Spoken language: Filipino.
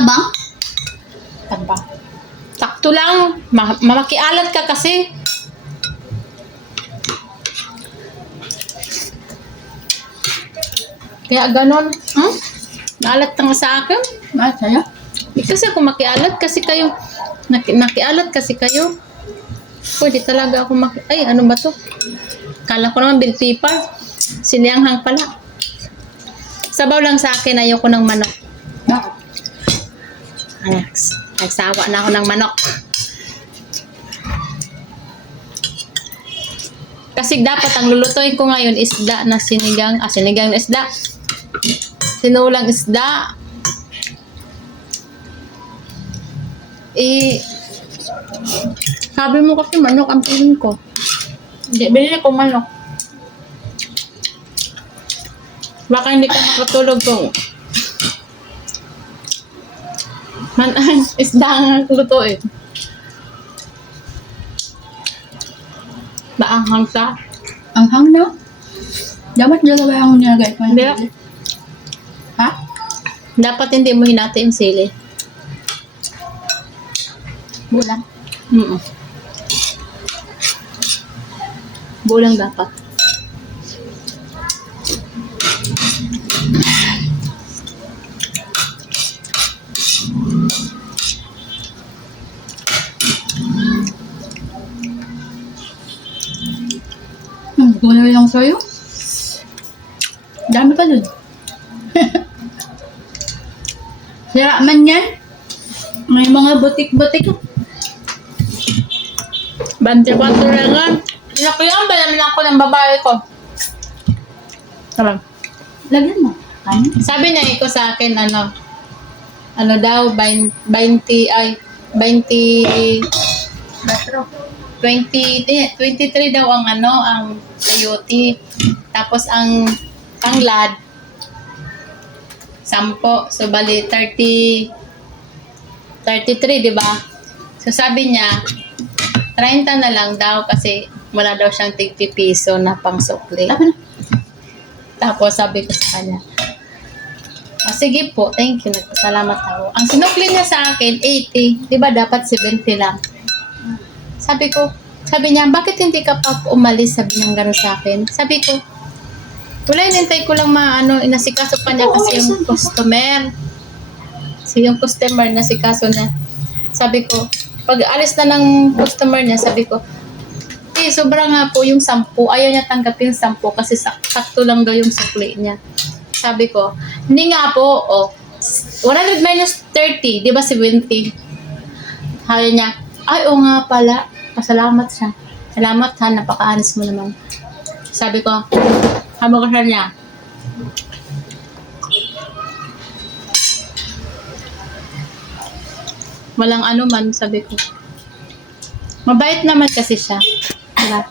tabang? Taba. Sakto lang. Mamakialat ka kasi. Kaya ganon. Hmm? Naalat ka nga sa akin. Bakit sa'yo? Kasi ako makialat kasi kayo. Nakialat kasi kayo. Pwede talaga ako Ay, ano ba to? Kala ko naman bill paper. Sinianghang pala. Sabaw lang sa akin, ayoko ng manok. Bakit? Nagsawa na ako ng manok. Kasi dapat ang lulutuin ko ngayon isda na sinigang na isda. Sinulang isda. Sabi mo kasi manok ang piling ko. Hindi, binili ko manok. Baka hindi ka makatulog kung isda ang lutuin. Baanghang sa. Ang hang na? Dapat dalawa ang nilagay ko. Hindi. Ha? Dapat hindi mo hinati yung sili. Bulang. Bulang dapat. Gulay lang sa'yo. Dami pa dun. Sira man yan. May mga butik-butik. 24 lang. Nakuyan ba naman ako ng babae ko? Tama. Lagyan mo. Ano? Sabi niya iko sa akin, ano daw, 23 daw ang ang coyote. Tapos ang lad, 10. So, bali, 33, di ba? So, sabi niya, 30 na lang daw kasi wala daw siyang tig-50 piso na pang sukli. Tapos, sabi ko sa kanya, sige po, thank you, nagpasalamat ako. Ang sinukli niya sa akin, 80. Di ba dapat 70 lang? Sabi niya, bakit hindi ka pa umalis? Sabi niya gano'n sa akin. Sabi ko, wala, inintay ko lang inasikaso pa niya kasi yung customer. So, yung customer nasikaso na. Sabi ko, pag alis na ng customer niya, sabi ko, sobra nga po yung 10. Ayaw niya tanggapin 10 kasi sakto lang daw yung sukli niya. Sabi ko, hindi nga po, 100 minus 30, di ba 70? Sabi niya, ay, oo nga pala. Pasalamat siya. Salamat ha, napaka-honest mo naman. Sabi ko, habo ko siya niya. Walang ano man, sabi ko. Mabait naman kasi siya. Diba?